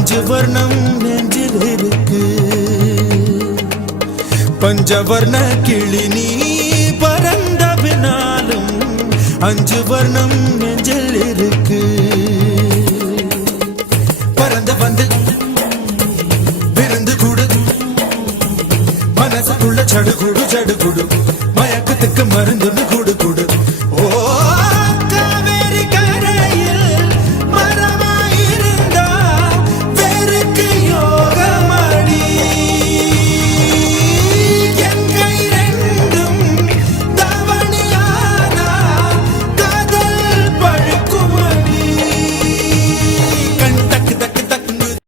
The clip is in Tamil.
அஞ்சு வர்ணம் நெஞ்சில் இருக்கு. பஞ்சவர்ண கிளி நீ பறந்த பின்னாலும் அஞ்சு வர்ணம் நெஞ்சில் இருக்கு. பறந்து வந்து விருந்து கூடு மனசுக்குள்ள சடுகுடு சடுகுடு மயக்கத்துக்கு மருந்துன்னு கூடு கூடு.